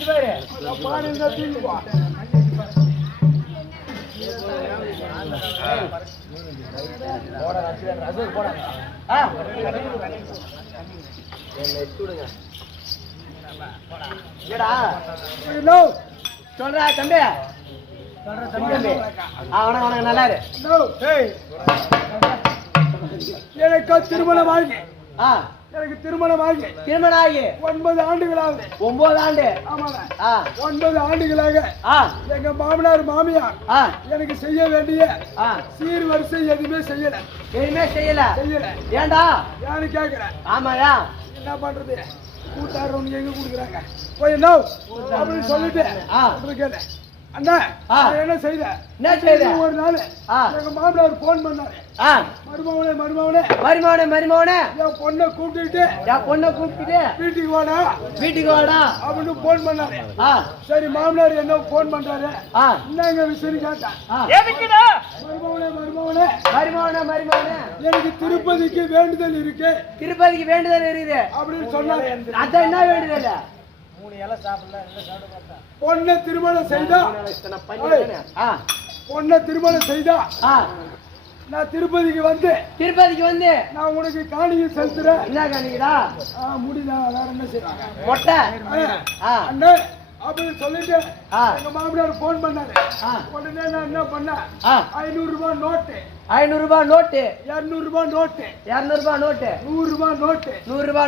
தூங்கிட்டு பாரு பாரு இருந்தா தூங்கிப்பா சொல்றா தம்பி வணக்கம் நல்லா இரு எனக்கு திருமணம் ஆகி எனக்கு திருமணம் ஆகி 9 ஆண்டுகளாக 9 ஆண்டு ஆமாங்க 9 ஆண்டுகளாக எங்க மாமனார் மாமியார் எனக்கு செய்ய வேண்டிய சீர் வரிசை எதுவுமே செய்யல ஏண்டா யாரு கேக்குறேன் ஆமாயா என்ன பண்றது கூட்டாரு எங்க குடுக்குறாங்க போய் என்ன அப்படின்னு சொல்லிட்டு கேட்டேன் அண்ணா என்ன செய்த ஒரு நாள் எங்க மாமனார் போன் பண்ணாரு மருமவனே என் பொண்ணை கூப்பிட்டுட்டு வீட்டுக்கு வாடா அப்படின்னு போன் பண்ணாரு சரி மாமனார் என்ன போன் பண்றாரு என்னங்க விஷயம் கேட்டேன் மருமவனே எனக்கு திருப்பதிக்கு வேண்டுதல் இருக்கு அப்படின்னு சொன்னாரு அதான் என்ன வேண்டுதல் பொண்ணை திருமணம் செய்தா நான் திருப்பதிக்கு வந்து நான் உனக்கு காணிக்கை செலுத்துறேன் என்ன காணிக்கடா முடிதான் வேற என்ன செய்யறாங்க மொட்டை அண்ணே அப்படின்னு சொல்லிட்டு எங்க மாமனார் போன் பண்ணாரு உடனே நான் என்ன பண்ணேன் 500 ரூபாய் நோட்டு 200 நோட்டு 100 ரூபாய் நோட்டு 100 ரூபாய்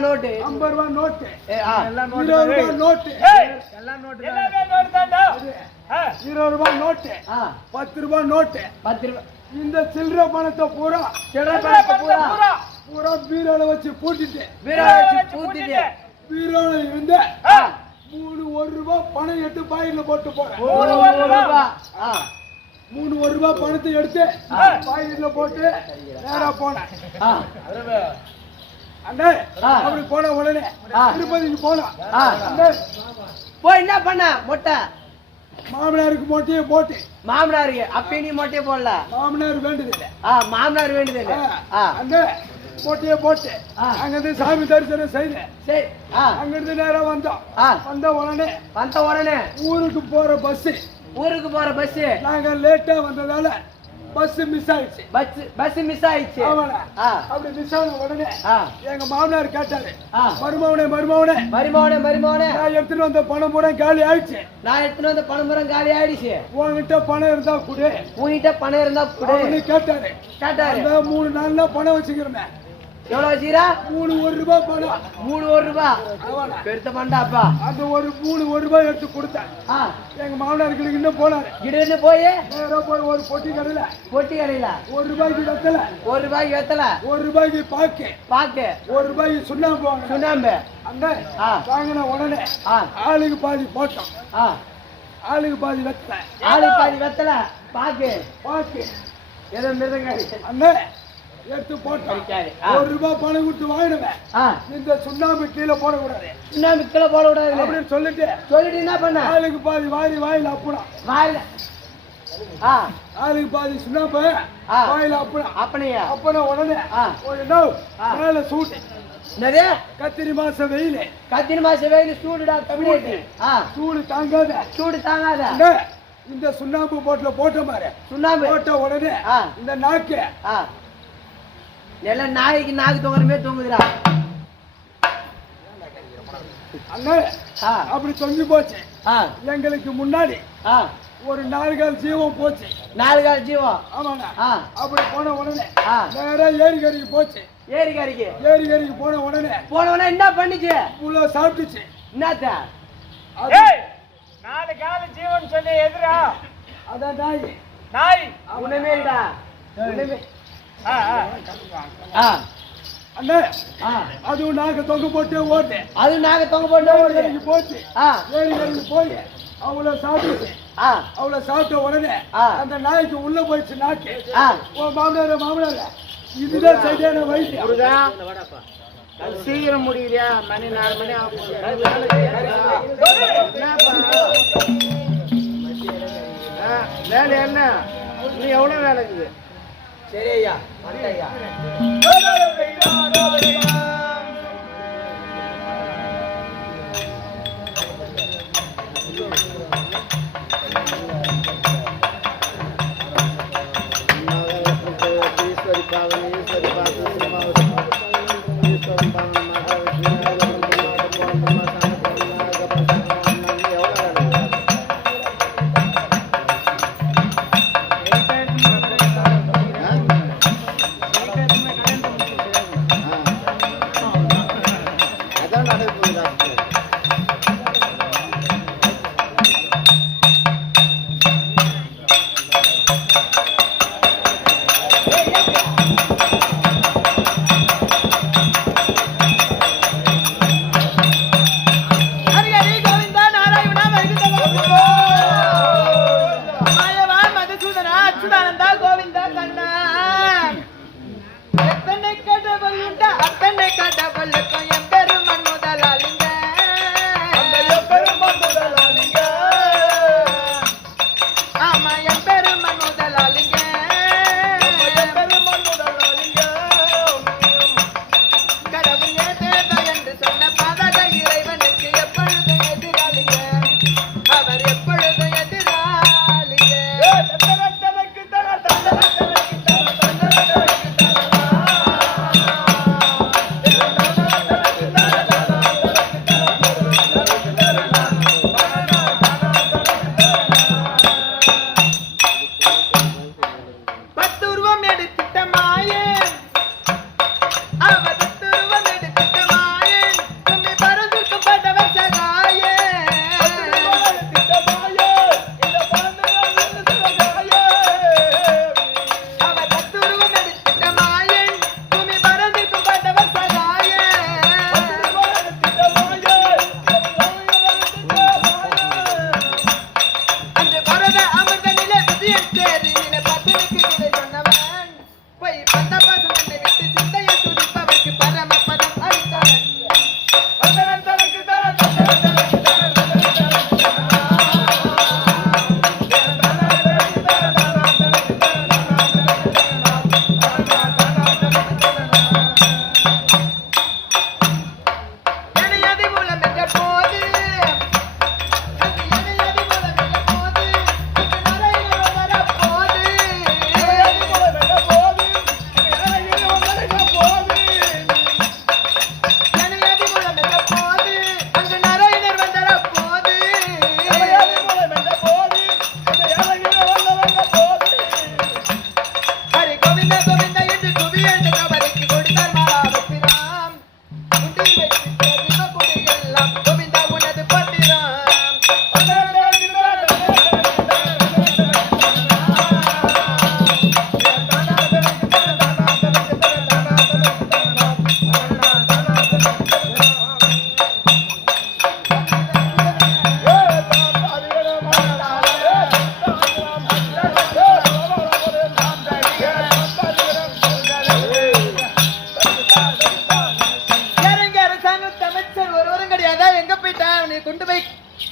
நோட்டு 50 ரூபாய் நோட்டு 20 ரூபாய் நோட்டு 20 ரூபாய் நோட்டு 10 ரூபாய் நோட்டு இந்த சில்லற பணத்தை பூரா பீரோல வச்சு பூட்டிட்டு பீரோல இருந்து 1 ரூபாய் பணம் எடுத்து பாயில போட்டு போறேன் 1 ரூபாய் பணத்தை எடுத்து பாயில போட்டு நேரா போனேன் அண்ணே அப்படி போன உடனே திருப்பதிக்கு போலாம் போய் என்ன பண்ண மொட்டை மாமனாருக்கு மொட்டையை போட்டு மாமனாருக்கு அப்ப நீ மொட்டையை போடல மாமனார் வேண்டுது அண்ணே மொட்டையை போட்டு அங்கிருந்து சாமி தரிசனம் செய்தேன் சரி அங்கிருந்து நேரம் வந்த உடனே ஊருக்கு போற பஸ் நாங்க லேட்டா வந்ததால பஸ் மிஸ் ஆயிடுச்சு அப்படி மிஸ் ஆன உடனே எங்க மாமனார் கேட்டாரு மருமவனே நான் எடுத்துட்டு வந்த பணம் பூரா காலி ஆயிடுச்சு உன்கிட்ட பணம் இருந்தா கொடு கேட்டாரு 3 நாள்ல பணம் வச்சுக்கிறேன் எவ்வளவு வச்சுக்கிறா 1 ரூபாய் பணம் 1 ரூபாய் பெருத்த பண்டாப்பா அந்த 1 ரூபாய் எடுத்து கொடுத்தேன் எங்க மாமனாருக்கு இன்னும் போனாரு இடையில போய் ஒரு பொட்டி கடையில 1 ரூபாய்க்கு வெத்தல 1 ரூபாய்க்கு பாக்கு 1 ரூபாய்க்கு சுண்ணாம்பு அந்த வாங்கின உடனே ஆளுக்கு பாதி போட்டோம் ஆளுக்கு பாதி வெத்தல பாக்கு ஏதோ மிருதங்காரி அண்ணே எடுத்து போட்டோம் 1 ரூபாய் பணம் கொடுத்து வாங்கிடுவேன் இந்த சுண்ணாம்பு கீழே போடக்கூடாது அப்படின்னு சொல்லிட்டு என்ன பண்ண ஆளுக்கு பாதி வாயில அப்படம் ஆளுக்கு பாதி சுண்ணாம்பு வாயில அப்பனா உடனே மேல சூட்டு நிறைய கத்திரி மாச வெயில் சூடுடா தமிழ்நாட்டு சூடு தாங்காத இந்த சுண்ணாம்பு போட்ட மாதிரி போட்ட உடனே இந்த நாக்கு எல்லாம் நாக்கு தொங்குறமே தொங்குதுடா அண்ணே அப்படி தொங்கி போச்சு எங்களுக்கு முன்னாடி ஒரு 4 கால் ஜீவம் போச்சு 4 கால் ஜீவம் ஆமாங்க அப்படி போன உடனே நேரா ஏரிகரைக்கு போச்சு ஏரிகரைக்கு போன உடனே என்ன பண்ணிச்சு உள்ள சாப்பிட்டுச்சு என்னத்த 4 கால் ஜீவன் சொல்லி எதிரா அதான் நாய் உடனேடா அண்ணே அதுவும் நாங்க தொங்க போட்டு ஓட்டு போச்சு ஏரிகரைக்கு போய் அவ்வளவு சாப்பிட்ட உடனே அந்த நாய்க்கு உள்ள போயிடுச்சு நாக்கு மாமனார இதுதான் சரியான வயசு சீக்கிரம் முடியலையா மணி 4 மணி வேலை என்ன நீ எவ்வளவு வேலை இருக்குது சரி ஐயா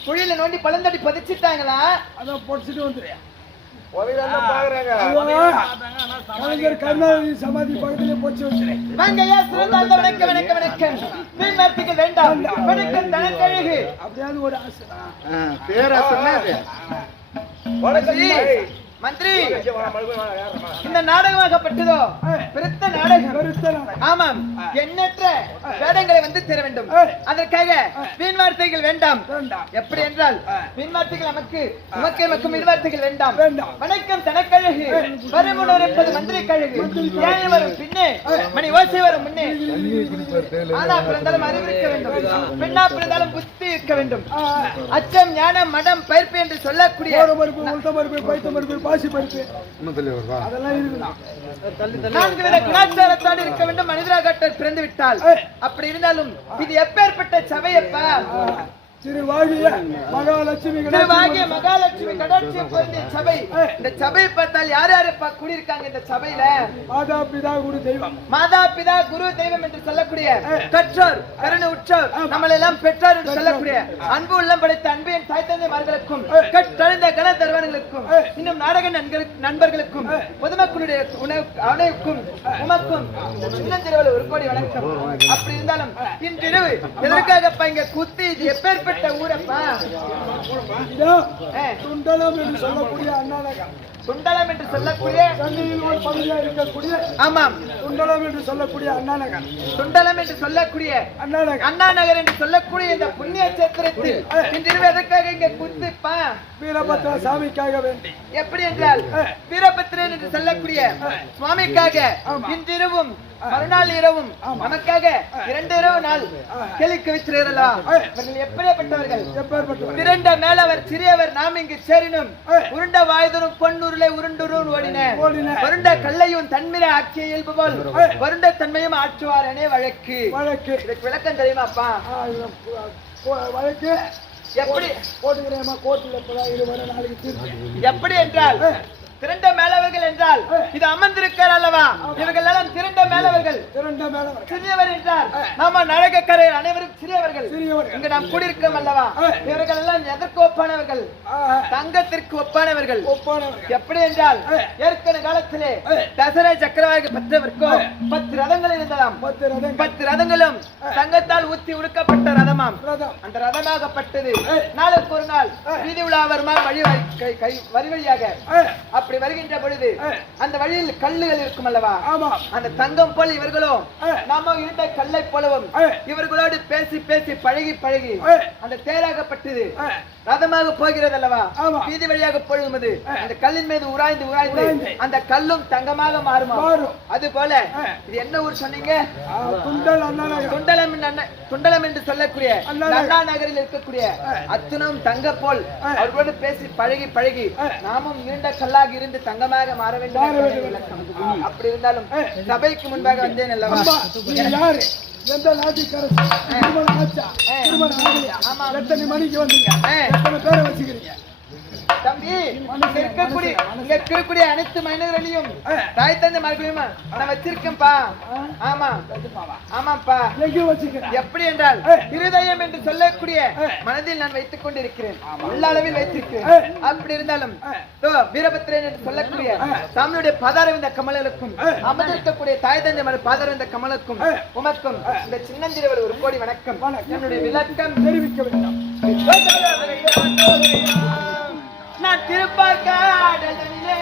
குழியில நோண்டி பழந்தடி பதிச்சிட்டாங்களா? அதான் பொடிச்சிட்டு வந்துரு. சமாதி பக்கத்திலே போச்சு வந்துரு. வேண்டாம் அப்படியாவது ஒரு ஆசை மந்திரி, இந்த நாடகமாகப்பட்டதோ பெருத்த நாடகம். ஆமாம், எண்ணற்ற வேடங்களை வந்து தர வேண்டும். அதற்காக வீண் வார்த்தைகள் வேண்டாம். எப்படி என்றால் வீண் வார்த்தைகள் நமக்கு நமக்கும் வீண் வார்த்தைகள் வேண்டாம். வணக்கம் தனக்கழகு வருமுனர் என்பது மந்திரி கழகு. ஏன் வரும் பின்னே மணி ஓசை வரும் முன்னே. ஆனா பிறந்தாலும் அறிவிக்க வேண்டும், பெண்ணா பிறந்தாலும் புத்தி இருக்க வேண்டும். அச்சம் ஞானம் மடம் பயிர்ப்பு என்று சொல்லக்கூடிய நான்கு வித கலாச்சாரத்தோடு இருக்க வேண்டும். மனிதராக பிறந்து விட்டால் அப்படி இருந்தாலும் இது எப்பேற்பட்ட சபையப்பா? திருவாகிய மகாலட்சுமி கடற்சி பொருந்திய சபை. இந்த சபையை பார்த்தால் யார் யாரு கூடியிருக்காங்க இந்த சபையில? மாதா பிதா குரு தெய்வம். மாதா பிதா குரு தெய்வம் என்று சொல்லக்கூடிய கற்றோர் கருணை உற்றோர் நம்மளை எல்லாம் பெற்றோர் என்று சொல்லக்கூடிய அன்பு உள்ளம் படைத்த அன்பின் தாய் தந்தைமார்களுக்கும் கற்றறிந்த கன தருவர்களுக்கும் இன்னும் நாடக நண்பர்களுக்கும் பொதுமக்களுடைய அனைவருக்கும் உமக்கும் சின்னஞ்சிறுவல் ஒரு கோடி வணக்கம். அப்படி இருந்தாலும் இன்றிரவு எதற்காக இங்க குத்தி இது எப்பேற்பட்ட எப்படிப்பட்ட ஊரப்பா? சுண்டலம் என்று சொல்லக்கூடிய அண்ணா நகர். சுண்டலம் என்று சொல்லக்கூடிய சென்னையில் ஒரு பகுதியா இருக்கக்கூடிய ஆமாம் சுண்டலம் என்று சொல்லக்கூடிய அண்ணா நகர். சுண்டலம் என்று சொல்லக்கூடிய அண்ணா நகர். அண்ணா நகர் என்று சொல்லக்கூடிய இந்த புண்ணிய சேத்திரத்தில் இன்று எதற்காக இங்க குத்துப்பா? வீரபத்ர சாமிக்காக வேண்டி. எப்படி என்றால் வீரபத்ரன் என்று சொல்லக்கூடிய சுவாமிக்காக இன்றிரவும் மறுநாள் இரவும் நமக்காக 2 இரவு நாள் கேளிக்கை வைத்திருக்கிறா. அவர்கள் எப்படிப்பட்டவர்கள்? திரண்ட மேலவர் சிறியவர் நாம் இங்கு சேரினும் உருண்ட வாயுதரும் பொன்னுருளை உருண்டுருள் ஓடின வருண்ட கல்லையும் தன்மிர ஆட்சியை இயல்புபோல் வருண்ட தன்மையும் ஆற்றுவாரனே வழக்கு. இதுக்கு விளக்கம் தெரியுமாப்பா? வழக்கு எப்படி போட்டுக்கிறேன் கோர்ட்டில் நாளைக்கு. எப்படி என்றால் திரண்ட மேலவர்கள் என்றால் இது அமர்ந்திருக்கார் அல்லவா? இவர்கள் எல்லாம் திரண்ட மேலவர்கள். சிறியவர் என்றால் நாம நரகக்கரையில் அனைவரும் சிறியவர்கள். இங்க நாம் கூடியிருக்கோம் அல்லவா? இவர்கள் எல்லாம் எதற்கு ஒப்பானவர்கள்? தங்கத்திற்கு ஒப்பானவர்கள். எப்படி என்றால் ஏற்கனவே காலத்திலே தசரா சக்கரவர்த்தி பெற்றவருக்கும் 10 ரதங்கள் இருந்ததாம். 10 ரதங்களும் தங்கத்தால் ஊத்தி உடுக்கப்பட்ட ரதமாம். அந்த ரதமாகப்பட்டது நாளுக்கு ஒரு நாள் வீதி உலா வருமாறு வழி வழியாக அப்படி வருகின்ற பொழுது அந்த வழியில் கல்லுகள் இருக்கும் அல்லவா? அந்த தங்கம் போல இவர்களும் நாம இருந்த கல்லை போலவும் இவர்களோடு பேசி பேசி பழகி பழகி அந்த தேராகப்பட்டது ரதமாக போகிறது அல்லவா? வீதி வழியாக போகும்போது அந்த கல்லின் மீது உராய்ந்து உராய்ந்து அந்த கல்லும் தங்கமாக மாறுமா? அது போல இது என்ன ஊர் சொன்னீங்க? துண்டலம் என்று சொல்லக்கூடிய அண்ணா நகரில் இருக்கக்கூடிய அத்தனும் தங்க போல் அவர்களோடு பேசி பழகி பழகி நாமும் இருண்ட கல்லாக இருந்து தங்கமாக மாற வேண்டும். அப்படி இருந்தாலும் சபைக்கு முன்பாக வந்தேன் அல்லவா? எந்த நாட்டுக்கரசு எத்தனை மணிக்கு வந்தீங்க? எத்தனை பேரை வச்சுக்கிறீங்க? தம்பி இருக்கக்கூடிய அனைத்து மனிதர்களையும் தாய் தந்தை மறுபடியும் நான் வச்சிருக்கேன்பா. ஆமா ஆமாப்பா. எப்படி என்றால் இருதயம் என்று சொல்லக்கூடிய மனதில் நான் வைத்துக் கொண்டிருக்கிறேன். உள்ள அளவில் வைத்திருக்கிறேன். அப்படி இருந்தாலும் வீரபத்ரன் என்று சொல்லக்கூடிய சாமியுடைய பாதாரவிந்த கமலுக்கும் அமர்ந்திருக்கக்கூடிய தாய் தந்தை பாதாரவிந்த கமலுக்கும் உமக்கும் இந்த சின்னஞ்சிறுவர் 1 கோடி வணக்கம். என்னுடைய விளக்கம் தெரிவிக்க வேண்டும். நான் திருப்பார்காடலிலே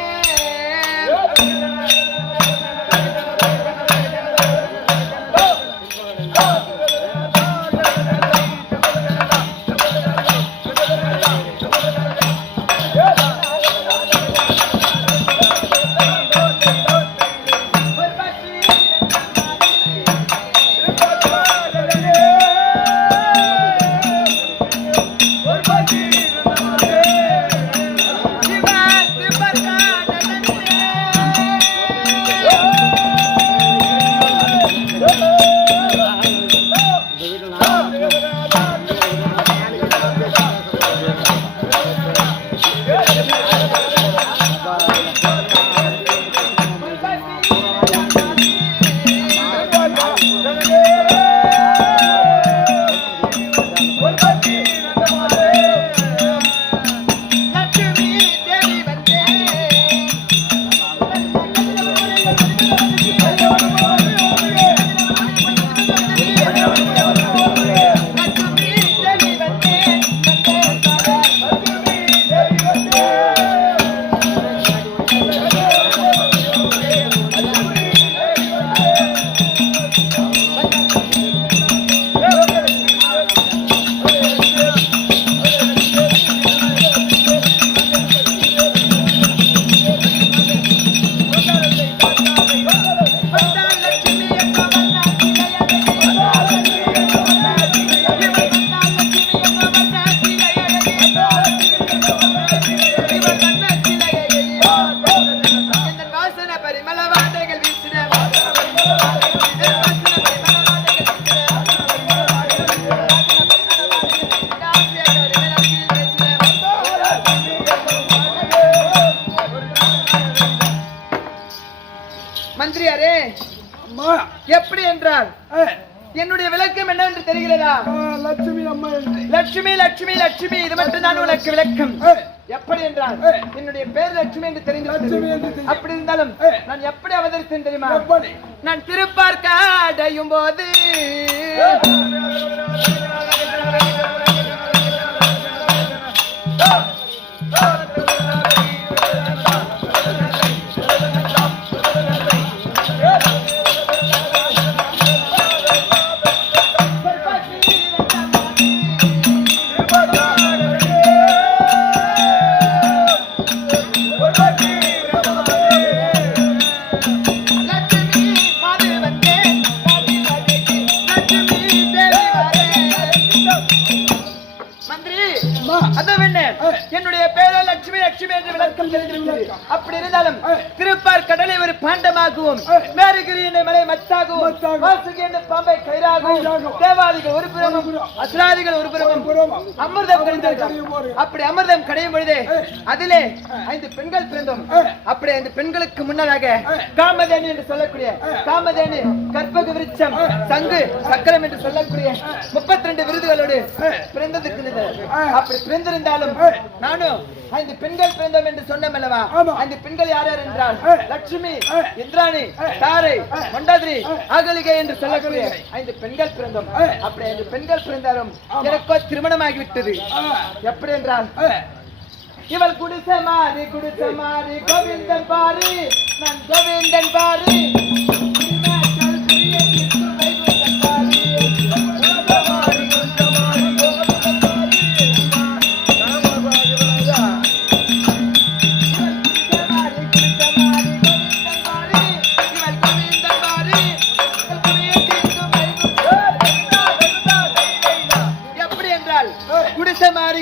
மந்திரியாரே, எப்படி என்றால் என்னுடைய விளக்கம் என்னவென்று தெரிகிறதா? லட்சுமி அம்மா. லட்சுமி லட்சுமி லட்சுமி, இது மட்டும் தான் உனக்கு விளக்கம். எப்படி என்றால் என்னுடைய பேர் லட்சுமி என்று தெரிந்து, அப்படி இருந்தாலும் நான் எப்படி அவதரித்தேன் தெரியுமா? நான் திருப்பார்க்க அடையும் போது அதுவென்ன என்னுடைய பேரோ லட்சுமி லட்சுமி என்று விளக்கம் தெரிந்திருக்கிறது. அப்படி இருந்தாலும் திருப்பார் கடலை ஒரு பாண்டமாகவும் மேருகிரி என்ற மலை மத்தாகவும் வாசுகி என்ற பாம்பை கயிறாகவும் தேவாதிகள் ஒரு புறமும் அசுராதிகள் ஒரு புறமும் அமிர்தம் கடைந்தார்கள். அப்படி அமிர்தம் கடையும் பொழுதே அதிலே 5 பெண்கள் பிறந்தோம். அப்படி 5 பெண்களுக்கு முன்னதாக காமதேனு என்று சொல்லக்கூடிய காமதேனு கற்பக விருட்சம் சங்கு சக்கரம் என்று சொல்லக்கூடிய 32 விருதுகளோடு பிறந்ததுக்கு அப்படி பிறந்திருந்தாலும் நானும் 5 பெண்கள் பிறந்தோம் என்று சொன்னோம் அல்லவா? 5 பெண்கள் யார் யார் என்றால் லட்சுமி, இந்திராணி, தாரை, மண்டாதிரி, அகலிகை என்று சொல்லக்கூடிய 5 பெண்கள் பிறந்தோம். அப்படி 5 பெண்கள் பிறந்தாலும் எனக்கோ திருமணமாகிவிட்டது. எப்படி என்றால் இவள் குடிசை மாறி கோவிந்தன் பாரி நான் கோவிந்தன் பாரி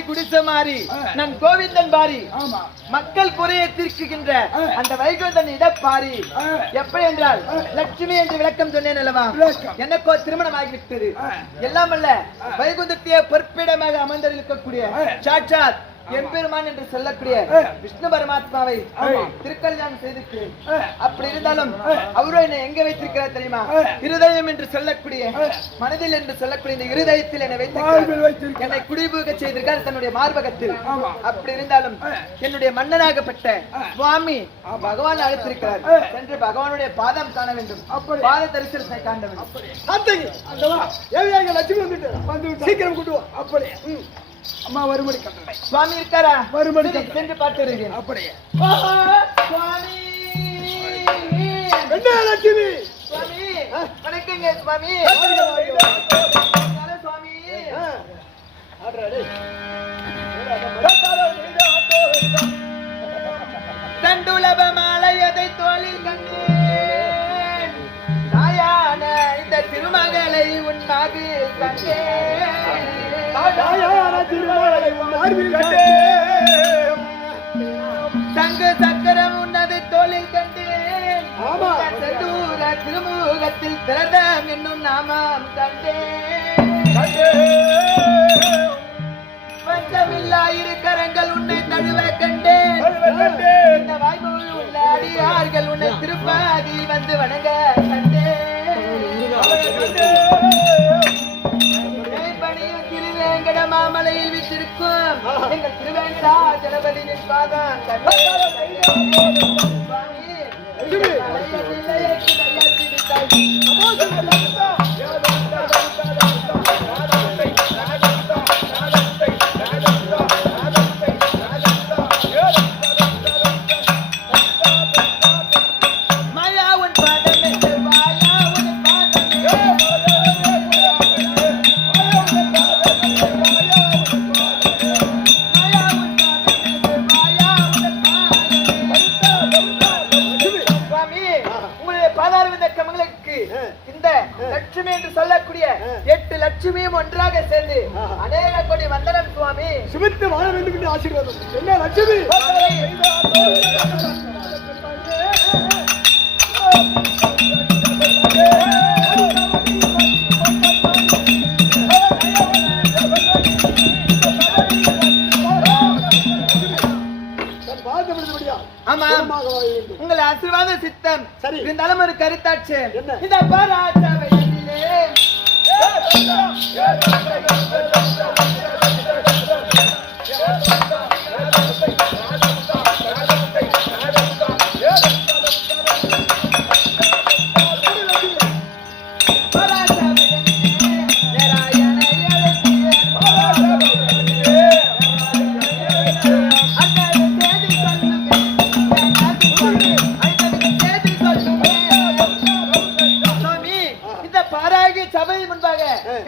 குடிசை மாறி நான் கோவிந்தன் பாரி மக்கள் குறையை தீர்க்குகின்ற அந்த வைகுந்தன் இடப்பாரி. எப்படி என்றால் லட்சுமி என்று விளக்கம் சொன்னேன் அல்லவா? எனக்கோ திருமணம் ஆகிவிட்டது. எல்லாம் அல்ல வைகுந்தத்தையே பொற்பிடமாக அமர்ந்திருக்கக்கூடிய சாட்சாத் எம்பெருமான் என்று சொல்லக்கூடிய விஷ்ணு பரமாத்மாவை திருக்கல்யாணம் செய்திருக்கிறேன். அப்படி இருந்தாலும் அவரும் என்னை எங்க வைத்திருக்கிறார் தெரியுமா? இருதயம் என்று சொல்லக்கூடிய மனதில் என்று சொல்லக்கூடிய இந்த இருதயத்தில் என்னை வைத்திருக்கிறார். என்னை குடிபுக செய்திருக்கார் தன்னுடைய மார்பகத்தில். அப்படி இருந்தாலும் என்னுடைய மன்னனாகப்பட்ட சுவாமி பகவான் அழைத்திருக்கிறார். சென்று பகவானுடைய பாதம் காண வேண்டும். பாத தரிசனத்தை காண வேண்டும். சீக்கிரம் கூட்டு அப்படி அம்மா வரும்படி கட்டளை. சுவாமி இருக்காரா? வரும்படி சென்று பார்த்து வருகிறேன். அப்படியே சுவாமி என்ன லட்சுமி சுவாமி வணக்கங்க சுவாமி. சுவாமி தண்டுலப மாலையதை தோளில் கண்டேன். தாயான இந்த திருமகளை உன்னாக கண்டேன். தங்க சக்கரம் உன்னது தோளில் கண்டேன். செந்தூர திருமுகத்தில் பிரதம் என்னும் நாமம் கண்டேன். பஞ்சமில்லா இரு கரங்கள் உன்னை தழுவ கண்டேன். இந்த வாய்மொழி உள்ள அடியார்கள் உன்னை திருப்பாதி வந்து வணங்க கண்டேன். மாமலையில் விட்டிருக்கும் எங்கள் திருவேண்டா ஜனபதியின் பாதம் இந்த லட்சுமி என்று சொல்லக்கூடிய 8 லட்சுமியும் ஒன்றாக சேர்ந்து அநேக கோடி வந்தனம் சுவாமி. சுமித்து வாழ வேண்டும் என்று ஆசீர்வாதம். என்ன லட்சுமி உங்கள் ஆசீர்வாத சித்தம் இருந்தாலும் ஒரு கருத்தாட்சி. இந்த பாராட்டவையிலே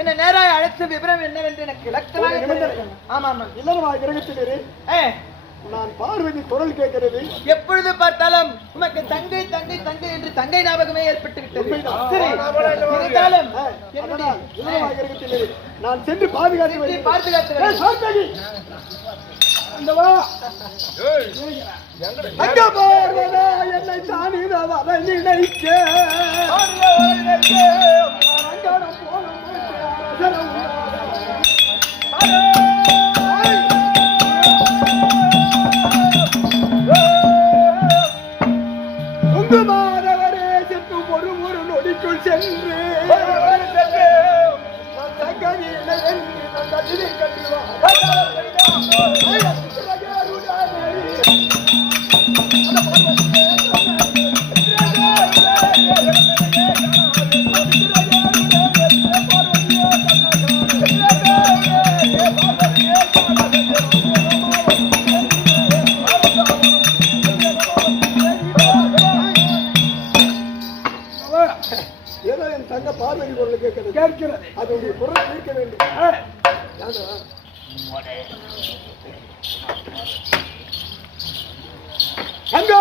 என்ன நேராக அழைத்த விவரம் என்னவென்று எனக்கு இலக்கணமாக. ஆமாம் இல்லமா கிரகத்திலே நான் பார்வதி குரல் கேட்கிறது. எப்பொழுது பார்த்தாலும் உமக்கு தங்கை தங்கை தங்கை என்று தங்கை ஞாபகமே ஏற்பட்டு விட்டது. நான் சென்று பாதுகாத்து அந்தவா அங்க போறதா என்னை தானித வர நினைக்க உங்குமானவரே சென்று ஒரு நொடிக்குள் சென்று ஏதோ என் தங்க பார்வதி குரல் கேட்கிறது அது உங்களுடைய குரல் கேட்க வேண்டும் அங்கோ